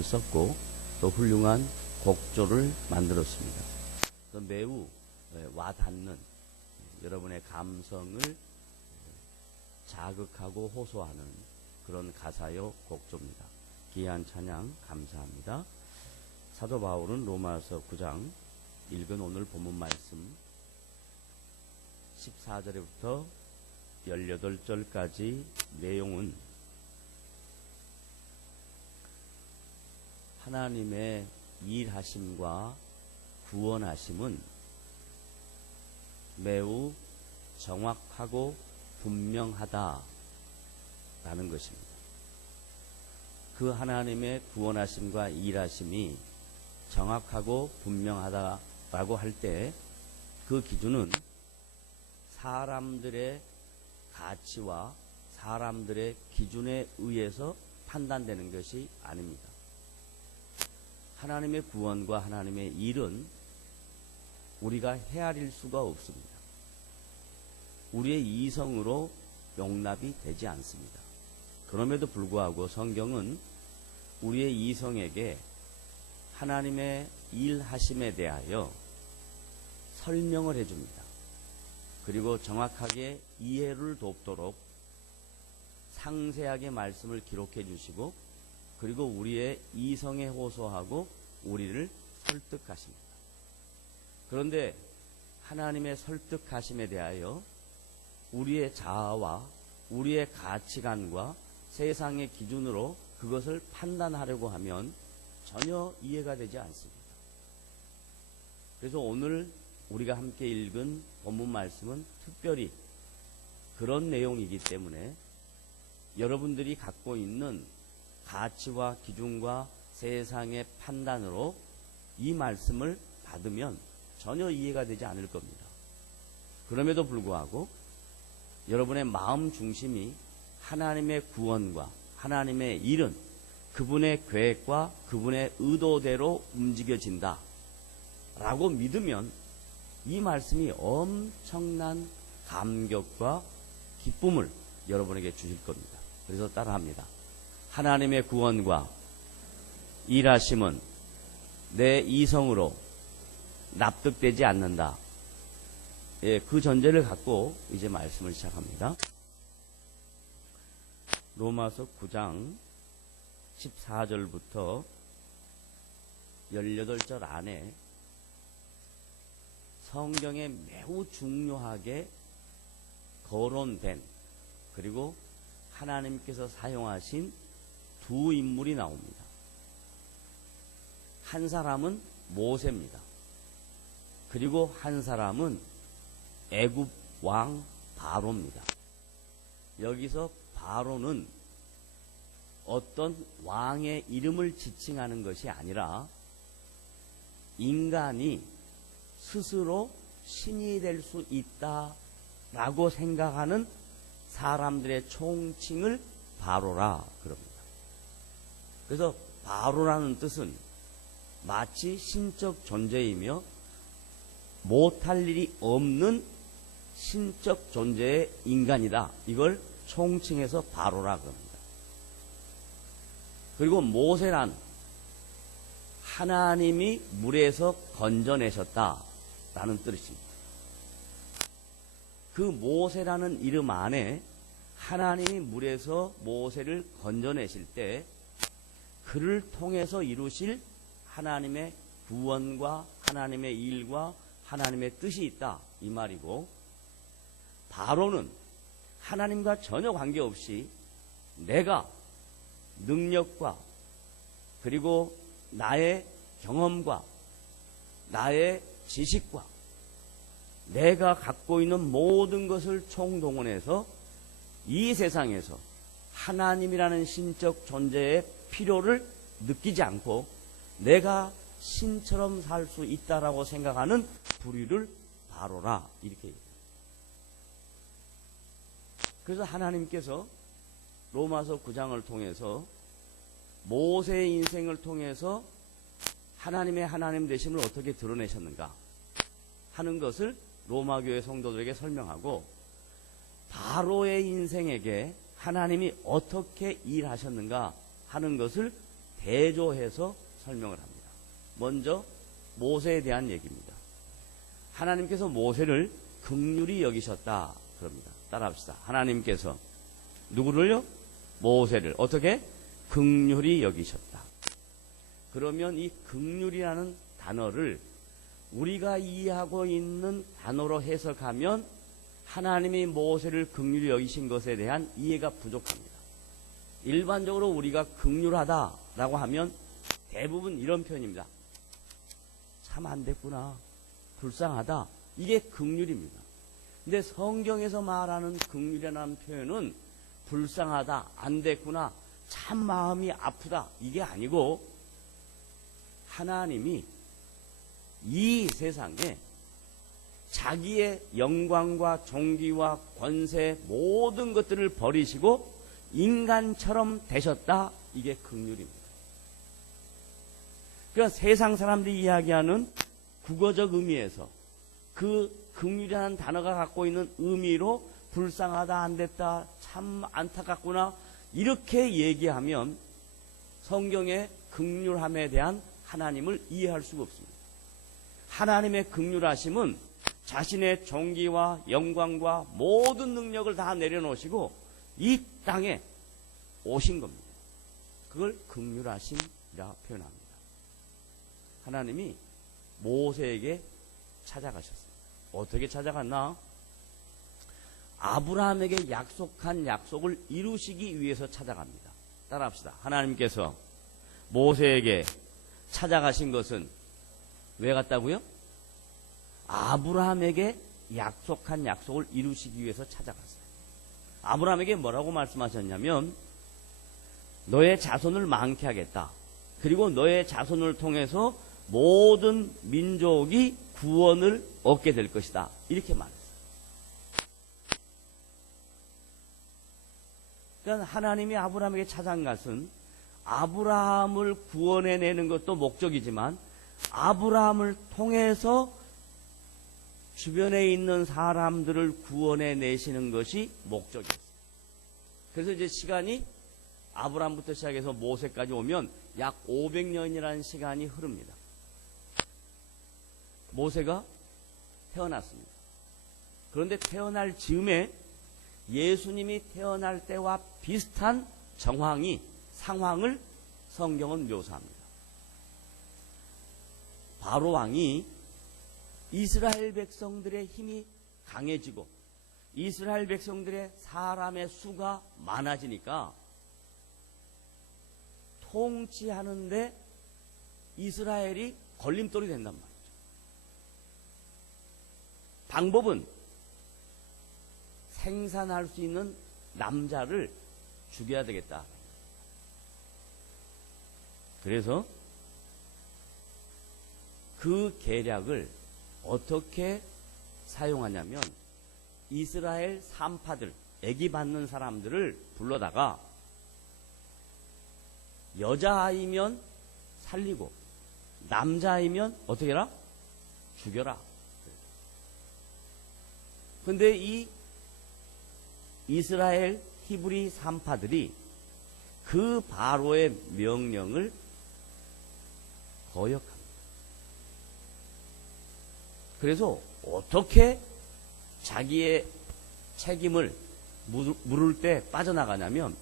썼고 또 훌륭한 곡조를 만들었습니다. 매우 와닿는 여러분의 감성을 자극하고 호소하는 그런 가사요 곡조입니다. 귀한 찬양 감사합니다. 사도 바울은 로마서 9장 읽은 오늘 본문 말씀 14절부터 18절까지 내용은 하나님의 일하심과 구원하심은 매우 정확하고 분명하다라는 것입니다. 그 하나님의 구원하심과 일하심이 정확하고 분명하다라고 할 때 그 기준은 사람들의 가치와 사람들의 기준에 의해서 판단되는 것이 아닙니다. 하나님의 구원과 하나님의 일은 우리가 헤아릴 수가 없습니다. 우리의 이성으로 용납이 되지 않습니다. 그럼에도 불구하고 성경은 우리의 이성에게 하나님의 일하심에 대하여 설명을 해줍니다. 그리고 정확하게 이해를 돕도록 상세하게 말씀을 기록해 주시고 그리고 우리의 이성에 호소하고 우리를 설득하십니다. 그런데 하나님의 설득하심에 대하여 우리의 자아와 우리의 가치관과 세상의 기준으로 그것을 판단하려고 하면 전혀 이해가 되지 않습니다. 그래서 오늘 우리가 함께 읽은 본문 말씀은 특별히 그런 내용이기 때문에 여러분들이 갖고 있는 가치와 기준과 세상의 판단으로 이 말씀을 받으면 전혀 이해가 되지 않을 겁니다. 그럼에도 불구하고 여러분의 마음 중심이 하나님의 구원과 하나님의 일은 그분의 계획과 그분의 의도대로 움직여진다 라고 믿으면 이 말씀이 엄청난 감격과 기쁨을 여러분에게 주실 겁니다. 그래서 따라합니다. 하나님의 구원과 일하심은 내 이성으로 납득되지 않는다. 예, 그 전제를 갖고 이제 말씀을 시작합니다. 로마서 9장 14절부터 18절 안에 성경에 매우 중요하게 거론된 그리고 하나님께서 사용하신 두 인물이 나옵니다. 한 사람은 모세입니다. 그리고 한 사람은 애굽 왕 바로입니다. 여기서 바로는 어떤 왕의 이름을 지칭하는 것이 아니라 인간이 스스로 신이 될 수 있다라고 생각하는 사람들의 총칭을 바로라 그럽니다. 그래서 바로라는 뜻은 마치 신적 존재이며 못할 일이 없는 신적 존재의 인간이다. 이걸 총칭해서 바로라 그럽니다. 그리고 모세란 하나님이 물에서 건져내셨다라는 뜻입니다. 그 모세라는 이름 안에 하나님이 물에서 모세를 건져내실 때 그를 통해서 이루실 하나님의 구원과 하나님의 일과 하나님의 뜻이 있다 이 말이고, 바로는 하나님과 전혀 관계없이 내가 능력과 그리고 나의 경험과 나의 지식과 내가 갖고 있는 모든 것을 총동원해서 이 세상에서 하나님이라는 신적 존재의 필요를 느끼지 않고 내가 신처럼 살 수 있다라고 생각하는 부류를 바로라 이렇게 얘기해요. 그래서 하나님께서 로마서 9장을 통해서 모세의 인생을 통해서 하나님의 하나님 되심을 어떻게 드러내셨는가 하는 것을 로마교회 성도들에게 설명하고, 바로의 인생에게 하나님이 어떻게 일하셨는가 하는 것을 대조해서 설명을 합니다. 먼저 모세에 대한 얘기입니다. 하나님께서 모세를 긍휼히 여기셨다 그럽니다. 따라합시다. 하나님께서 누구를요? 모세를 어떻게? 긍휼히 여기셨다. 그러면 이 긍휼이라는 단어를 우리가 이해하고 있는 단어로 해석하면 하나님이 모세를 긍휼히 여기신 것에 대한 이해가 부족합니다. 일반적으로 우리가 긍휼하다라고 하면 대부분 이런 표현입니다. 참 안 됐구나. 불쌍하다. 이게 긍휼입니다. 근데 성경에서 말하는 긍휼이라는 표현은 불쌍하다, 안 됐구나, 참 마음이 아프다 이게 아니고 하나님이 이 세상에 자기의 영광과 존귀와 권세 모든 것들을 버리시고 인간처럼 되셨다. 이게 긍휼입니다. 그러니까 세상 사람들이 이야기하는 국어적 의미에서 그 긍휼이라는 단어가 갖고 있는 의미로 불쌍하다, 안 됐다, 참 안타깝구나 이렇게 얘기하면 성경의 긍휼함에 대한 하나님을 이해할 수가 없습니다. 하나님의 긍휼하심은 자신의 존귀와 영광과 모든 능력을 다 내려놓으시고 이 땅에 오신 겁니다. 그걸 긍휼하심이라 표현합니다. 하나님이 모세에게 찾아가셨습니다. 어떻게 찾아갔나? 아브라함에게 약속한 약속을 이루시기 위해서 찾아갑니다. 따라합시다. 하나님께서 모세에게 찾아가신 것은 왜 갔다고요? 아브라함에게 약속한 약속을 이루시기 위해서 찾아갔어요. 아브라함에게 뭐라고 말씀하셨냐면 너의 자손을 많게 하겠다. 그리고 너의 자손을 통해서 모든 민족이 구원을 얻게 될 것이다. 이렇게 말했어요. 그러니까 하나님이 아브라함에게 찾아간 것은 아브라함을 구원해내는 것도 목적이지만 아브라함을 통해서 주변에 있는 사람들을 구원해내시는 것이 목적이었어요. 그래서 이제 시간이 아브라함부터 시작해서 모세까지 오면 약 500년이라는 시간이 흐릅니다. 모세가 태어났습니다. 그런데 태어날 즈음에 예수님이 태어날 때와 비슷한 상황을 성경은 묘사합니다. 바로 왕이 이스라엘 백성들의 힘이 강해지고 이스라엘 백성들의 사람의 수가 많아지니까 통치하는데 이스라엘이 걸림돌이 된단 말이죠. 방법은 생산할 수 있는 남자를 죽여야 되겠다. 그래서 그 계략을 어떻게 사용하냐면 이스라엘 산파들, 애기 받는 사람들을 불러다가 여자아이면 살리고 남자아이면 어떻게 해라? 죽여라. 그런데 이 이스라엘 히브리 산파들이 그 바로의 명령을 거역합니다. 그래서 어떻게 자기의 책임을 물을 때 빠져나가냐면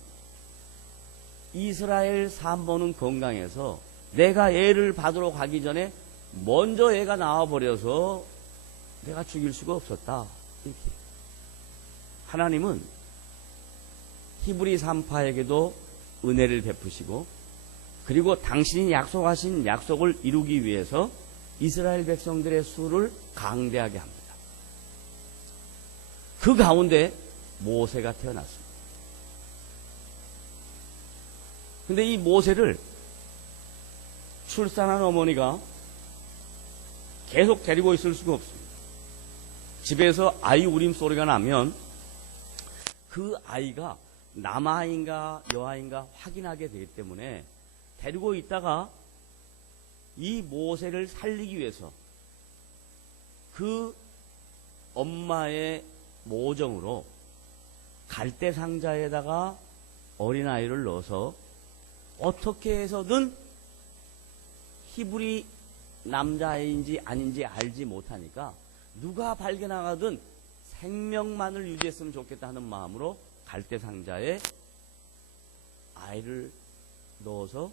이스라엘 산모는 건강해서 내가 애를 받으러 가기 전에 먼저 애가 나와버려서 내가 죽일 수가 없었다. 이렇게. 하나님은 히브리 산파에게도 은혜를 베푸시고 그리고 당신이 약속하신 약속을 이루기 위해서 이스라엘 백성들의 수를 강대하게 합니다. 그 가운데 모세가 태어났습니다. 근데 이 모세를 출산한 어머니가 계속 데리고 있을 수가 없습니다. 집에서 아이 울음소리가 나면 그 아이가 남아인가 여아인가 확인하게 되기 때문에 데리고 있다가 이 모세를 살리기 위해서 그 엄마의 모정으로 갈대 상자에다가 어린아이를 넣어서 어떻게 해서든 히브리 남자인지 아닌지 알지 못하니까 누가 발견하든 생명만을 유지했으면 좋겠다 하는 마음으로 갈대 상자에 아이를 넣어서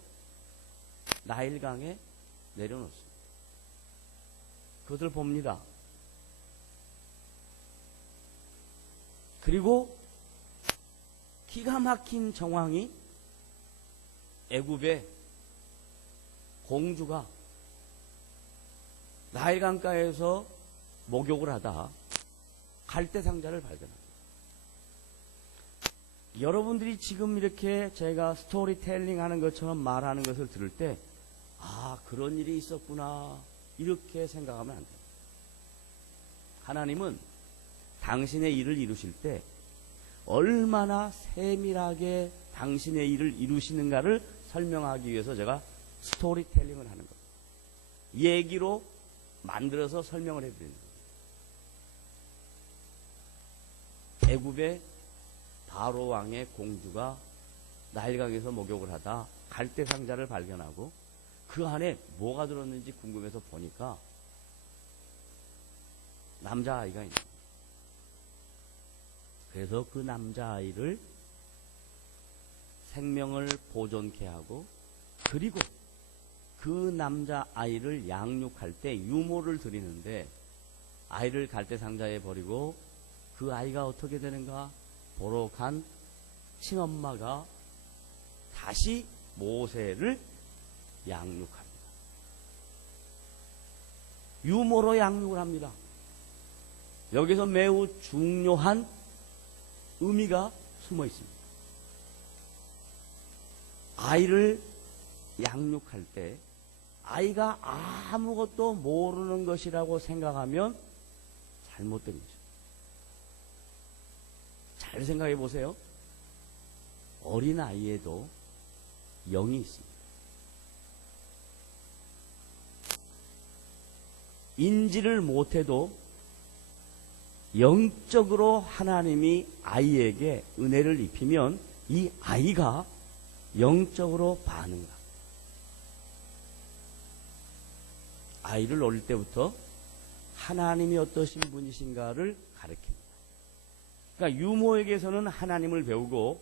나일강에 내려놓습니다. 그것을 봅니다. 그리고 기가 막힌 정황이 애굽의 공주가 나일강가에서 목욕을 하다 갈대 상자를 발견합니다. 여러분들이 지금 이렇게 제가 스토리텔링 하는 것처럼 말하는 것을 들을 때, 아, 그런 일이 있었구나, 이렇게 생각하면 안 돼요. 하나님은 당신의 일을 이루실 때 얼마나 세밀하게 당신의 일을 이루시는가를 설명하기 위해서 제가 스토리텔링을 하는 거예요. 얘기로 만들어서 설명을 해드리는 거예요. 애굽의 바로 왕의 공주가 나일강에서 목욕을 하다 갈대 상자를 발견하고 그 안에 뭐가 들었는지 궁금해서 보니까 남자아이가 있는 거예요. 그래서 그 남자아이를 생명을 보존케 하고, 그리고 그 남자아이를 양육할 때 유모를 드리는데 아이를 갈대 상자에 버리고 그 아이가 어떻게 되는가 보러 간 친엄마가 다시 모세를 양육합니다. 유모로 양육을 합니다. 여기서 매우 중요한 의미가 숨어 있습니다. 아이를 양육할 때 아이가 아무것도 모르는 것이라고 생각하면 잘못된 거죠. 잘 생각해 보세요. 어린아이에도 영이 있습니다. 인지를 못해도 영적으로 하나님이 아이에게 은혜를 입히면 이 아이가 영적으로 반응합니다. 아이를 어릴 때부터 하나님이 어떠신 분이신가를 가르칩니다. 그러니까 유모에게서는 하나님을 배우고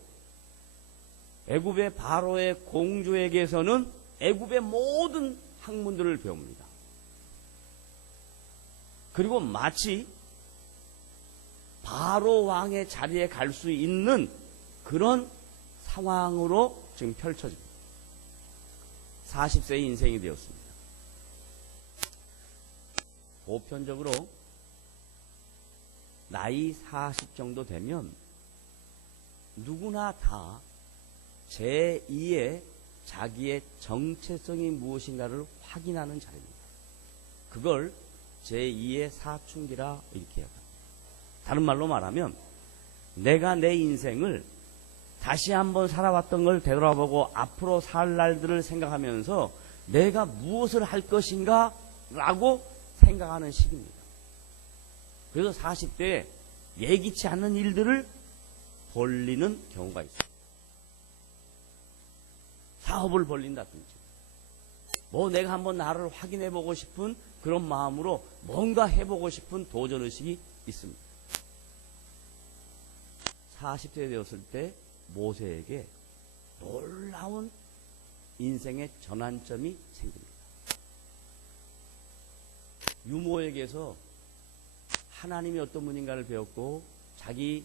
애굽의 바로의 공주에게서는 애굽의 모든 학문들을 배웁니다. 그리고 마치 바로 왕의 자리에 갈 수 있는 그런 상황으로 지금 펼쳐집니다. 40세의 인생이 되었습니다. 보편적으로 나이 40 정도 되면 누구나 다 제2의 자기의 정체성이 무엇인가를 확인하는 자리입니다. 그걸 제2의 사춘기라 이렇게 해요. 다른 말로 말하면 내가 내 인생을 다시 한번 살아왔던 걸 되돌아보고 앞으로 살 날들을 생각하면서 내가 무엇을 할 것인가 라고 생각하는 시기입니다. 그래서 40대에 예기치 않은 일들을 벌리는 경우가 있어요. 사업을 벌린다든지 뭐 내가 한번 나를 확인해보고 싶은 그런 마음으로 뭔가 해보고 싶은 도전의식이 있습니다. 40대 되었을 때 모세에게 놀라운 인생의 전환점이 생깁니다. 유모에게서 하나님이 어떤 분인가를 배웠고 자기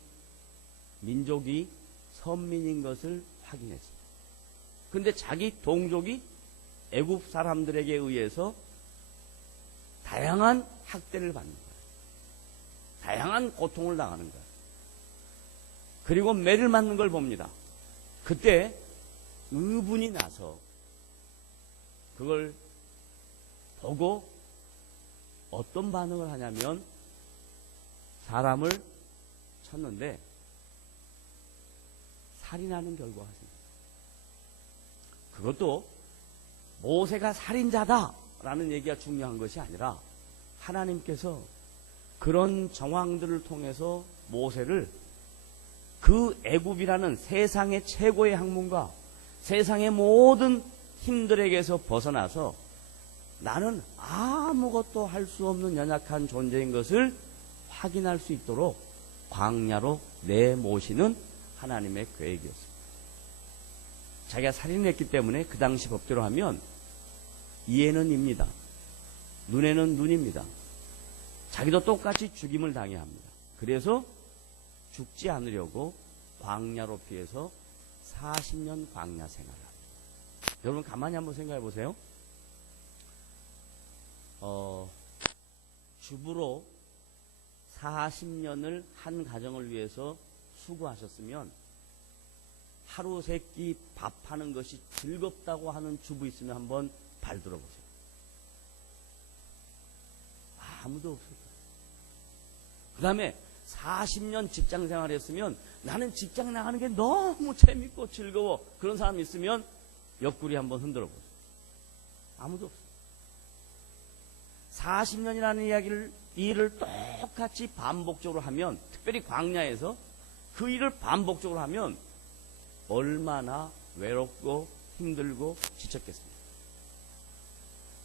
민족이 선민인 것을 확인했습니다. 그런데 자기 동족이 애굽 사람들에게 의해서 다양한 학대를 받는 거예요. 다양한 고통을 당하는 거예요. 그리고 매를 맞는 걸 봅니다. 그때 의분이 나서 그걸 보고 어떤 반응을 하냐면 사람을 쳤는데 살인하는 결과가 생깁니다. 그것도 모세가 살인자다라는 얘기가 중요한 것이 아니라 하나님께서 그런 정황들을 통해서 모세를 그 애굽이라는 세상의 최고의 학문가, 세상의 모든 힘들에게서 벗어나서 나는 아무것도 할 수 없는 연약한 존재인 것을 확인할 수 있도록 광야로 내모시는 하나님의 계획이었습니다. 자기가 살인했기 때문에 그 당시 법대로 하면 이에는 입니다. 눈에는 눈입니다. 자기도 똑같이 죽임을 당해야 합니다. 그래서 죽지 않으려고 광야로 피해서 40년 광야 생활을 합니다. 여러분 가만히 한번 생각해 보세요. 주부로 40년을 한 가정을 위해서 수고하셨으면 하루 세끼 밥하는 것이 즐겁다고 하는 주부 있으면 한번 발 들어보세요. 아무도 없을 거예요. 그 다음에 40년 직장 생활을 했으면 나는 직장 나가는 게 너무 재밌고 즐거워. 그런 사람 있으면 옆구리 한번 흔들어 보세요. 아무도 없어요. 40년이라는 일을 똑같이 반복적으로 하면, 특별히 광야에서 그 일을 반복적으로 하면 얼마나 외롭고 힘들고 지쳤겠습니까?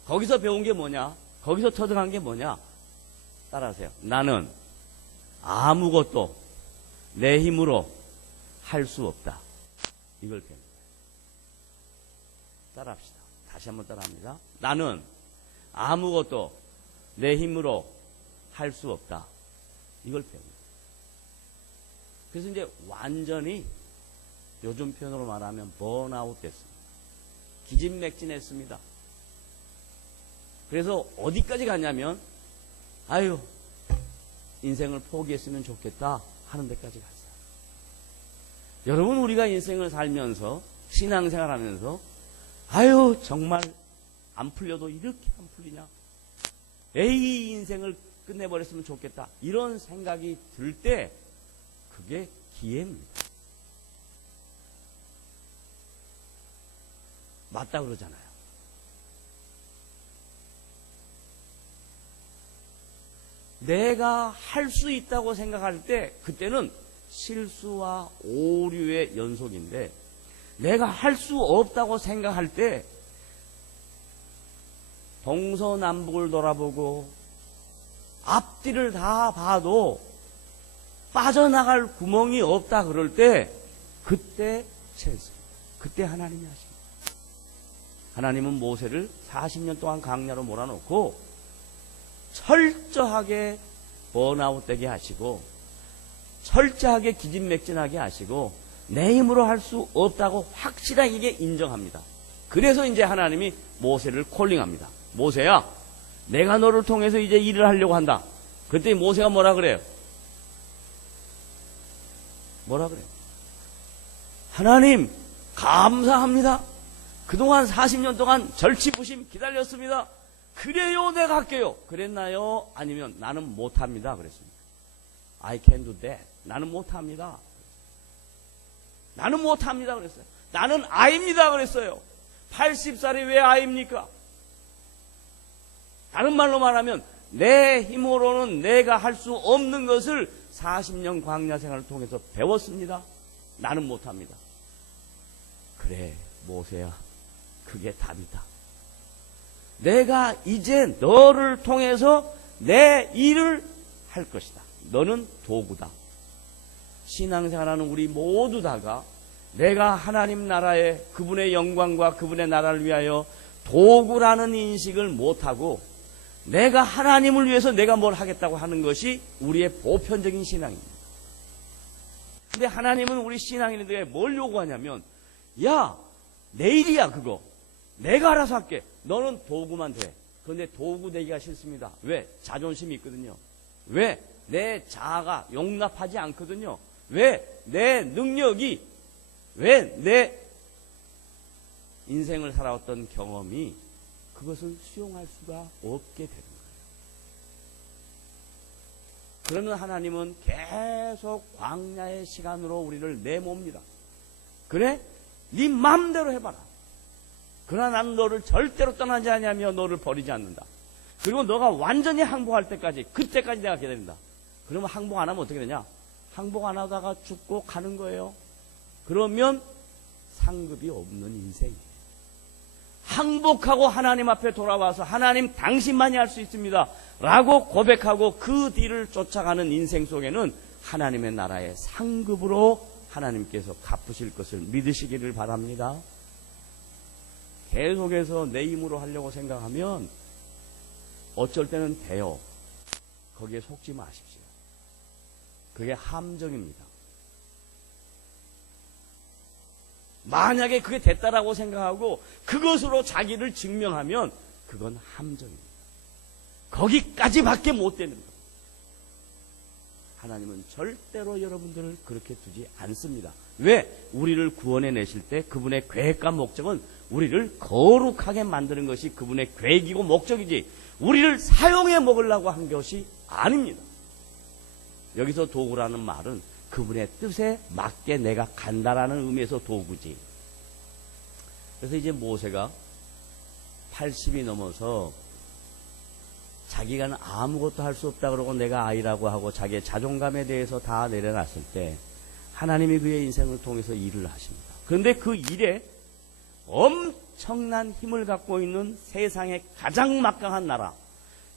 거기서 배운 게 뭐냐? 거기서 터득한 게 뭐냐? 따라하세요. 나는 아무것도 내 힘으로 할 수 없다. 이걸 배운 거예요. 따라합시다. 다시 한번 따라합니다. 나는 아무것도 내 힘으로 할 수 없다. 이걸 배운 거예요. 그래서 이제 완전히 요즘 표현으로 말하면 번아웃 됐습니다. 기진맥진했습니다. 그래서 어디까지 갔냐면 아유 인생을 포기했으면 좋겠다 하는 데까지 갔어요. 여러분 우리가 인생을 살면서 신앙생활하면서 아유 정말 안 풀려도 이렇게 안 풀리냐, 에이 인생을 끝내버렸으면 좋겠다 이런 생각이 들 때 그게 기회입니다. 맞다 그러잖아요. 내가 할 수 있다고 생각할 때 그때는 실수와 오류의 연속인데, 내가 할 수 없다고 생각할 때 동서남북을 돌아보고 앞뒤를 다 봐도 빠져나갈 구멍이 없다 그럴 때 그때 찬스, 그때 하나님이 하십니다. 하나님은 모세를 40년 동안 광야로 몰아놓고 철저하게 번아웃되게 하시고 철저하게 기진맥진하게 하시고 내 힘으로 할 수 없다고 확실하게 인정합니다. 그래서 이제 하나님이 모세를 콜링합니다. 모세야, 내가 너를 통해서 이제 일을 하려고 한다. 그때 모세가 뭐라 그래요? 뭐라 그래요? 하나님 감사합니다. 그동안 40년 동안 절치부심 기다렸습니다. 그래요 내가 할게요. 그랬나요? 아니면 나는 못합니다 그랬습니다. I can do that. 나는 못합니다. 나는 못합니다 그랬어요. 나는 아입니다 그랬어요. 80살이 왜 아입니까? 다른 말로 말하면 내 힘으로는 내가 할 수 없는 것을 40년 광야 생활을 통해서 배웠습니다. 나는 못합니다. 그래 모세야, 그게 답이다. 내가 이제 너를 통해서 내 일을 할 것이다. 너는 도구다. 신앙생활하는 우리 모두 다가 내가 하나님 나라의 그분의 영광과 그분의 나라를 위하여 도구라는 인식을 못하고 내가 하나님을 위해서 내가 뭘 하겠다고 하는 것이 우리의 보편적인 신앙입니다. 근데 하나님은 우리 신앙인들에게 뭘 요구하냐면, 야, 내 일이야 그거. 내가 알아서 할게. 너는 도구만 돼. 그런데 도구 되기가 싫습니다. 왜? 자존심이 있거든요. 왜? 내 자아가 용납하지 않거든요. 왜? 내 능력이, 왜? 내 인생을 살아왔던 경험이 그것을 수용할 수가 없게 되는 거예요. 그러면 하나님은 계속 광야의 시간으로 우리를 내몹니다. 그래? 네 마음대로 해봐라. 그러나 나는 너를 절대로 떠나지 않으며 너를 버리지 않는다. 그리고 너가 완전히 항복할 때까지, 그때까지 내가 기다린다. 그러면 항복 안 하면 어떻게 되냐? 항복 안 하다가 죽고 가는 거예요. 그러면 상급이 없는 인생이에요. 항복하고 하나님 앞에 돌아와서 하나님 당신만이 할 수 있습니다 라고 고백하고 그 뒤를 쫓아가는 인생 속에는 하나님의 나라의 상급으로 하나님께서 갚으실 것을 믿으시기를 바랍니다. 계속해서 내 힘으로 하려고 생각하면 어쩔 때는 돼요. 거기에 속지 마십시오. 그게 함정입니다. 만약에 그게 됐다라고 생각하고 그것으로 자기를 증명하면 그건 함정입니다. 거기까지밖에 못 되는 겁니다. 하나님은 절대로 여러분들을 그렇게 두지 않습니다. 왜? 우리를 구원해 내실 때 그분의 계획과 목적은 우리를 거룩하게 만드는 것이 그분의 계획이고 목적이지 우리를 사용해 먹으려고 한 것이 아닙니다. 여기서 도구라는 말은 그분의 뜻에 맞게 내가 간다라는 의미에서 도구지. 그래서 이제 모세가 80이 넘어서 자기가 아무것도 할 수 없다 그러고 내가 아이라고 하고 자기의 자존감에 대해서 다 내려놨을 때 하나님이 그의 인생을 통해서 일을 하십니다. 그런데 그 일에 엄청난 힘을 갖고 있는 세상의 가장 막강한 나라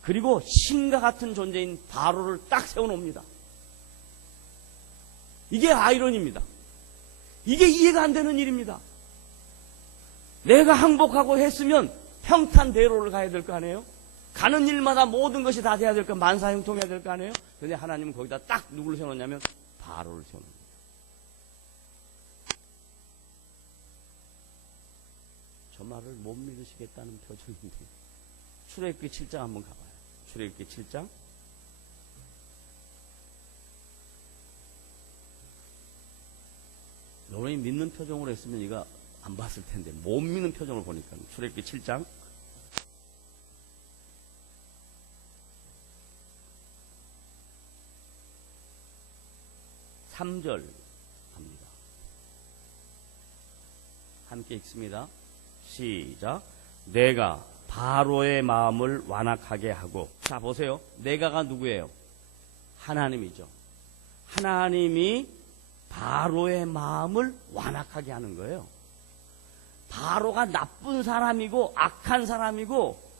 그리고 신과 같은 존재인 바로를 딱 세워놓습니다. 이게 아이러니입니다. 이게 이해가 안 되는 일입니다. 내가 항복하고 했으면 평탄대로를 가야 될 거 아니에요? 가는 일마다 모든 것이 다 돼야 될 거, 만사형통해야 될 거 아니에요? 그런데 하나님은 거기다 딱 누구를 세워놓냐면 바로를 세워놓습니다. 저 말을 못 믿으시겠다는 표정인데 출애굽기 7장 한번 가봐요. 출애굽기 7장 여러분이 믿는 표정으로 했으면 이거 안 봤을 텐데 못 믿는 표정을 보니까 출애굽기 7장 3절 합니다. 함께 읽습니다. 시작. 내가 바로의 마음을 완악하게 하고. 자 보세요. 내가가 누구예요? 하나님이죠. 하나님이 바로의 마음을 완악하게 하는 거예요. 바로가 나쁜 사람이고 악한 사람이고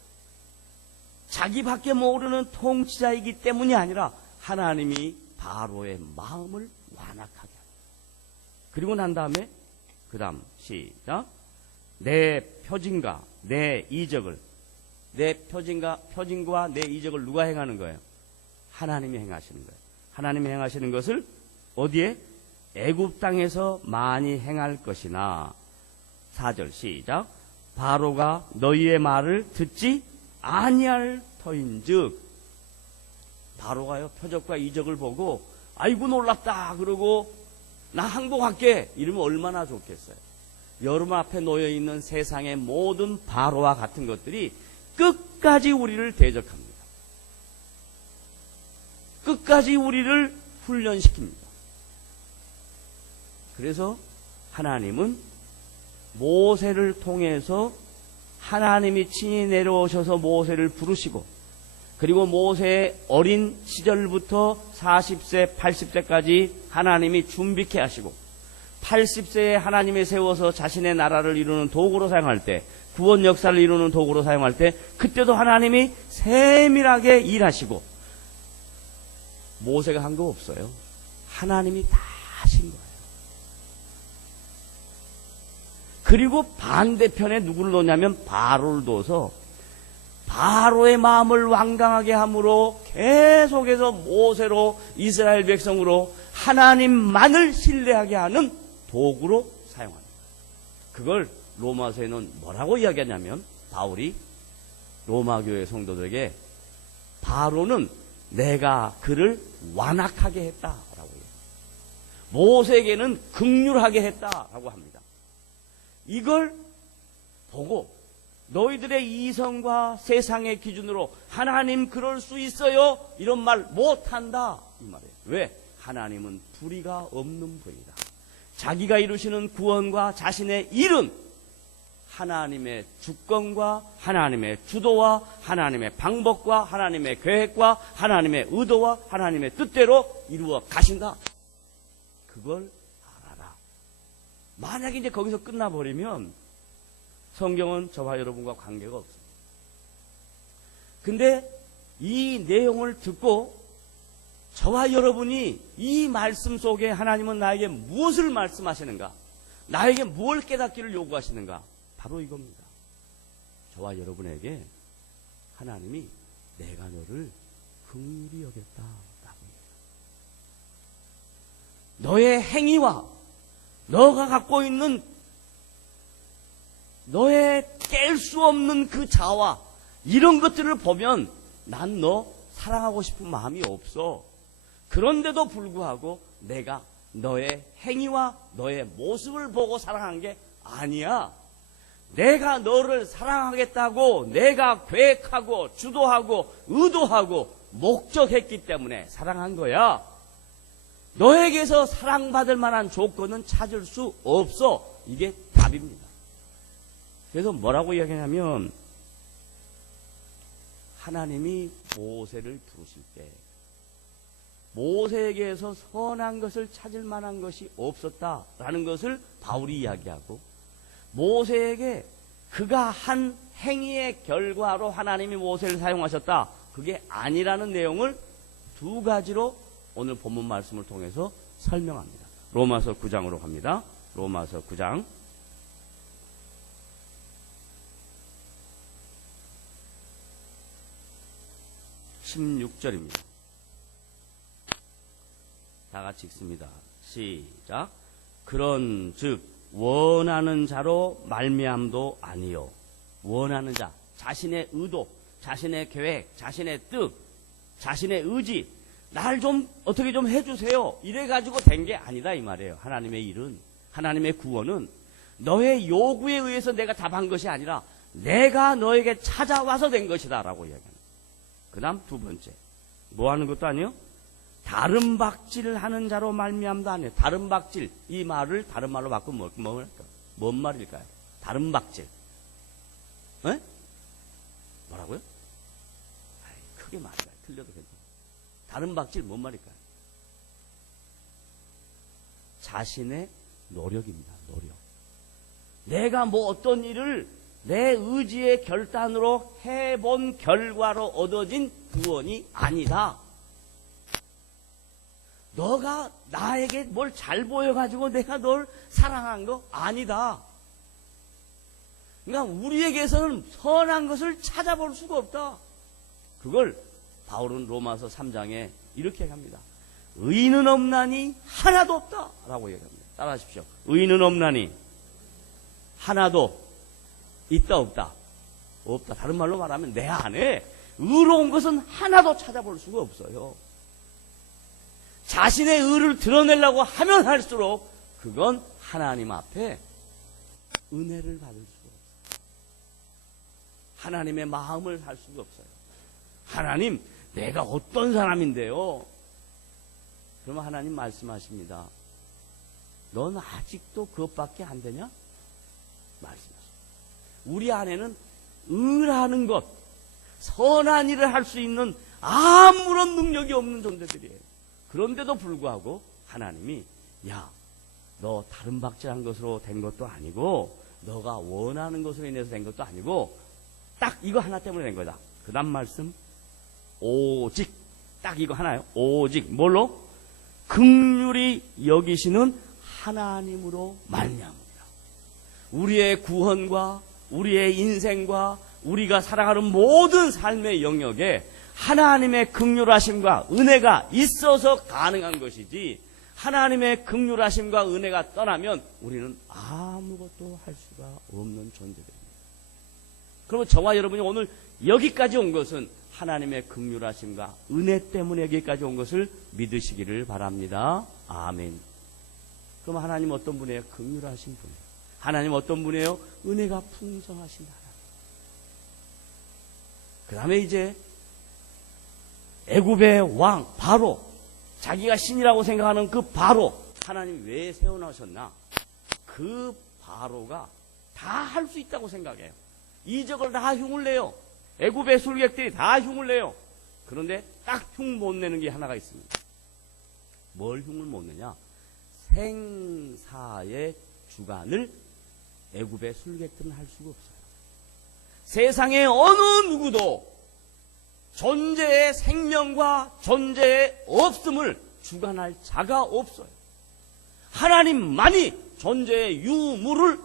자기밖에 모르는 통치자이기 때문이 아니라 하나님이 바로의 마음을 완악하게 합니다. 그리고 난 다음에 그 다음 시작. 내 표징과 내 이적을 내 표징과 내 이적을 누가 행하는 거예요? 하나님이 행하시는 거예요. 하나님이 행하시는 것을 어디에? 애굽 땅에서 많이 행할 것이나 4절 시작. 바로가 너희의 말을 듣지 아니할 터인즉 바로가요 표적과 이적을 보고 아이고 놀랍다 그러고 나 항복할게 이러면 얼마나 좋겠어요. 여러분 앞에 놓여있는 세상의 모든 바로와 같은 것들이 끝까지 우리를 대적합니다. 끝까지 우리를 훈련시킵니다. 그래서 하나님은 모세를 통해서 하나님이 친히 내려오셔서 모세를 부르시고 그리고 모세의 어린 시절부터 40세, 80세까지 하나님이 준비케 하시고 80세에 하나님이 세워서 자신의 나라를 이루는 도구로 사용할 때 구원 역사를 이루는 도구로 사용할 때 그때도 하나님이 세밀하게 일하시고 모세가 한 거 없어요. 하나님이 다 하신 거예요. 그리고 반대편에 누구를 놓냐면 바로를 둬서 바로의 마음을 완강하게 함으로 계속해서 모세로 이스라엘 백성으로 하나님만을 신뢰하게 하는 도구로 사용합니다. 그걸 로마서에는 뭐라고 이야기하냐면 바울이 로마교회 성도들에게 바로는 내가 그를 완악하게 했다라고 해요. 모세에게는 긍휼하게 했다라고 합니다. 이걸 보고 너희들의 이성과 세상의 기준으로 하나님 그럴 수 있어요? 이런 말 못한다 이 말이에요. 왜? 하나님은 불의가 없는 분이다. 자기가 이루시는 구원과 자신의 일은 하나님의 주권과 하나님의 주도와 하나님의 방법과 하나님의 계획과 하나님의 의도와 하나님의 뜻대로 이루어 가신다. 그걸 알아라. 만약에 이제 거기서 끝나버리면 성경은 저와 여러분과 관계가 없습니다. 근데 이 내용을 듣고 저와 여러분이 이 말씀 속에 하나님은 나에게 무엇을 말씀하시는가? 나에게 뭘 깨닫기를 요구하시는가? 바로 이겁니다. 저와 여러분에게 하나님이 내가 너를 긍휼히 여겼다라고 해요. 너의 행위와 너가 갖고 있는 너의 깰 수 없는 그 자와 이런 것들을 보면 난 너 사랑하고 싶은 마음이 없어. 그런데도 불구하고 내가 너의 행위와 너의 모습을 보고 사랑한 게 아니야. 내가 너를 사랑하겠다고 내가 계획하고 주도하고 의도하고 목적했기 때문에 사랑한 거야. 너에게서 사랑받을 만한 조건은 찾을 수 없어. 이게 답입니다. 그래서 뭐라고 이야기하냐면 하나님이 모세를 부르실 때 모세에게서 선한 것을 찾을 만한 것이 없었다라는 것을 바울이 이야기하고 모세에게 그가 한 행위의 결과로 하나님이 모세를 사용하셨다. 그게 아니라는 내용을 두 가지로 오늘 본문 말씀을 통해서 설명합니다. 로마서 9장으로 갑니다. 로마서 9장 16절입니다. 다 같이 읽습니다. 시작. 그런즉 원하는 자로 말미암도 아니요. 원하는 자, 자신의 의도, 자신의 계획, 자신의 뜻, 자신의 의지, 날 좀 어떻게 좀 해주세요. 이래가지고 된 게 아니다 이 말이에요. 하나님의 일은, 하나님의 구원은 너의 요구에 의해서 내가 답한 것이 아니라 내가 너에게 찾아와서 된 것이다 라고 이야기합니다. 그 다음 두 번째, 뭐 하는 것도 아니요. 다른 박질을 하는 자로 말미암도 아니에요. 다른 박질, 이 말을 다른 말로 바꾸면 뭔 말일까요? 다른 박질. 에? 뭐라고요? 크게 말해봐요. 틀려도 괜찮아요. 다른 박질 뭔 말일까요? 자신의 노력입니다. 노력. 내가 뭐 어떤 일을 내 의지의 결단으로 해본 결과로 얻어진 구원이 아니다. 너가 나에게 뭘 잘 보여가지고 내가 널 사랑한 거 아니다. 그러니까 우리에게서는 선한 것을 찾아볼 수가 없다. 그걸 바울은 로마서 3장에 이렇게 합니다. 의인은 없나니 하나도 없다 라고 얘기합니다. 따라하십시오. 의인은 없나니 하나도 있다 없다. 없다. 다른 말로 말하면 내 안에 의로운 것은 하나도 찾아볼 수가 없어요. 자신의 의를 드러내려고 하면 할수록 그건 하나님 앞에 은혜를 받을 수가 없어요. 하나님의 마음을 할 수가 없어요. 하나님, 내가 어떤 사람인데요? 그러면 하나님 말씀하십니다. 넌 아직도 그것밖에 안 되냐? 말씀하십니다. 우리 안에는 의라는 것, 선한 일을 할 수 있는 아무런 능력이 없는 존재들이에요. 그런데도 불구하고 하나님이 야, 너 다른 박질한 것으로 된 것도 아니고 너가 원하는 것으로 인해서 된 것도 아니고 딱 이거 하나 때문에 된 거다. 그 다음 말씀 오직 딱 이거 하나요. 오직 뭘로? 긍휼히 여기시는 하나님으로 말미암으리라. 우리의 구원과 우리의 인생과 우리가 살아가는 모든 삶의 영역에 하나님의 긍휼하심과 은혜가 있어서 가능한 것이지 하나님의 긍휼하심과 은혜가 떠나면 우리는 아무것도 할 수가 없는 존재들입니다. 그러면 저와 여러분이 오늘 여기까지 온 것은 하나님의 긍휼하심과 은혜 때문에 여기까지 온 것을 믿으시기를 바랍니다. 아멘. 그럼 하나님 어떤 분이에요? 긍휼하신 분이에요. 하나님 어떤 분이에요? 은혜가 풍성하신 하나님. 그 다음에 이제 애굽의 왕 바로, 자기가 신이라고 생각하는 그 바로, 하나님 왜 세워놓으셨나? 그 바로가 다 할 수 있다고 생각해요. 이적을 다 흉을 내요. 애굽의 술객들이 다 흉을 내요. 그런데 딱 흉 못 내는 게 하나가 있습니다. 뭘 흉을 못 내냐? 생사의 주관을 애굽의 술객들은 할 수가 없어요. 세상에 어느 누구도 존재의 생명과 존재의 없음을 주관할 자가 없어요. 하나님만이 존재의 유무를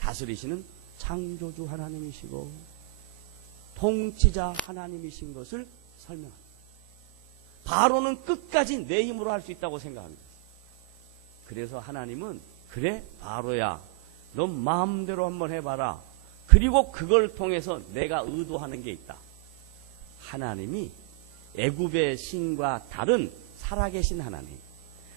다스리시는 창조주 하나님이시고 통치자 하나님이신 것을 설명합니다. 바로는 끝까지 내 힘으로 할 수 있다고 생각합니다. 그래서 하나님은 그래 바로야 너 마음대로 한번 해봐라. 그리고 그걸 통해서 내가 의도하는 게 있다. 하나님이 애굽의 신과 다른 살아계신 하나님.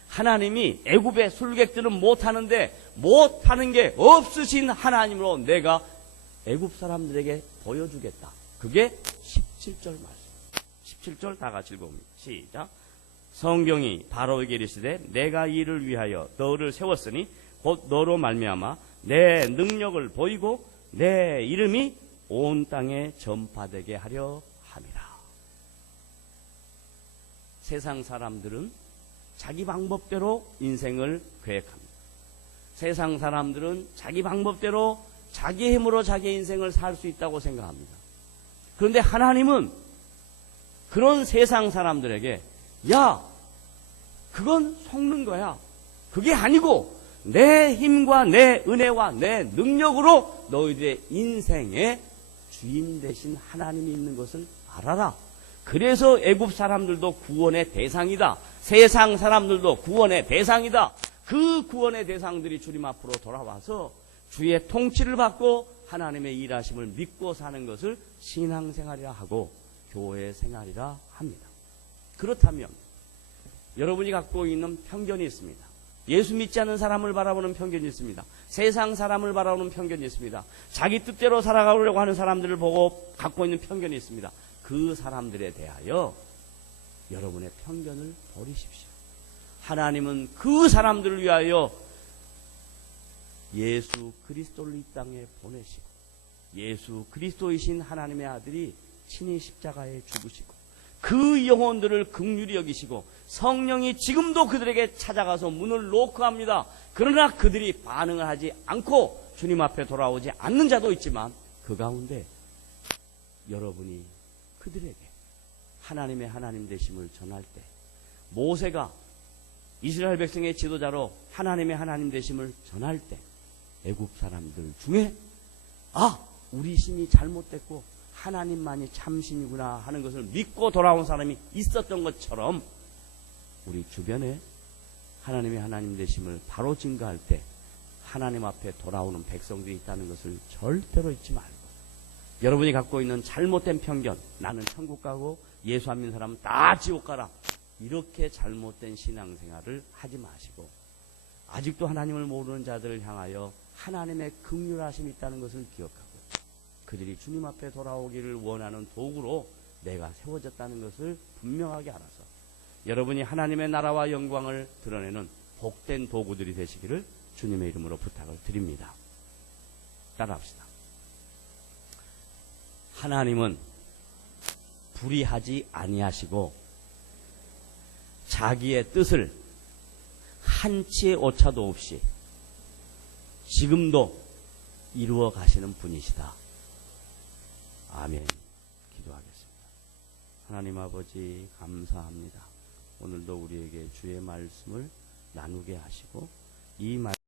하나님이 애굽의 술객들은 못하는데 못하는 게 없으신 하나님으로 내가 애굽 사람들에게 보여주겠다. 그게 17절 말씀. 17절 다 같이 읽어봅니다. 시작. 성경이 바로에게 이르시되 내가 이를 위하여 너를 세웠으니 곧 너로 말미암아 내 능력을 보이고 내 이름이 온 땅에 전파되게 하려 함이라. 세상 사람들은 자기 방법대로 인생을 계획합니다. 세상 사람들은 자기 방법대로 자기 힘으로 자기 인생을 살 수 있다고 생각합니다. 그런데 하나님은 그런 세상 사람들에게 야, 그건 속는 거야. 그게 아니고 내 힘과 내 은혜와 내 능력으로 너희들의 인생의 주인 되신 하나님이 있는 것을 알아라. 그래서 애굽 사람들도 구원의 대상이다. 세상 사람들도 구원의 대상이다. 그 구원의 대상들이 주님 앞으로 돌아와서 주의 통치를 받고 하나님의 일하심을 믿고 사는 것을 신앙생활이라 하고 교회 생활이라 합니다. 그렇다면 여러분이 갖고 있는 편견이 있습니다. 예수 믿지 않는 사람을 바라보는 편견이 있습니다. 세상 사람을 바라보는 편견이 있습니다. 자기 뜻대로 살아가려고 하는 사람들을 보고 갖고 있는 편견이 있습니다. 그 사람들에 대하여 여러분의 편견을 버리십시오. 하나님은 그 사람들을 위하여 예수 그리스도를 이 땅에 보내시고 예수 그리스도이신 하나님의 아들이 친히 십자가에 죽으시고 그 영혼들을 긍휼히 여기시고 성령이 지금도 그들에게 찾아가서 문을 노크합니다. 그러나 그들이 반응을 하지 않고 주님 앞에 돌아오지 않는 자도 있지만 그 가운데 여러분이 그들에게 하나님의 하나님 되심을 전할 때 모세가 이스라엘 백성의 지도자로 하나님의 하나님 되심을 전할 때 애굽 사람들 중에 우리 신이 잘못됐고 하나님만이 참신이구나 하는 것을 믿고 돌아온 사람이 있었던 것처럼 우리 주변에 하나님의 하나님 되심을 바로 증거할 때 하나님 앞에 돌아오는 백성들이 있다는 것을 절대로 잊지 말고 여러분이 갖고 있는 잘못된 편견 나는 천국 가고 예수 안 믿는 사람은 다 지옥 가라 이렇게 잘못된 신앙생활을 하지 마시고 아직도 하나님을 모르는 자들을 향하여 하나님의 긍휼하심이 있다는 것을 기억하고 그들이 주님 앞에 돌아오기를 원하는 도구로 내가 세워졌다는 것을 분명하게 알아서 여러분이 하나님의 나라와 영광을 드러내는 복된 도구들이 되시기를 주님의 이름으로 부탁을 드립니다. 따라합시다. 하나님은 불의하지 아니하시고 자기의 뜻을 한치의 오차도 없이 지금도 이루어 가시는 분이시다. 아멘. 기도하겠습니다. 하나님 아버지 감사합니다. 오늘도 우리에게 주의 말씀을 나누게 하시고 이 말씀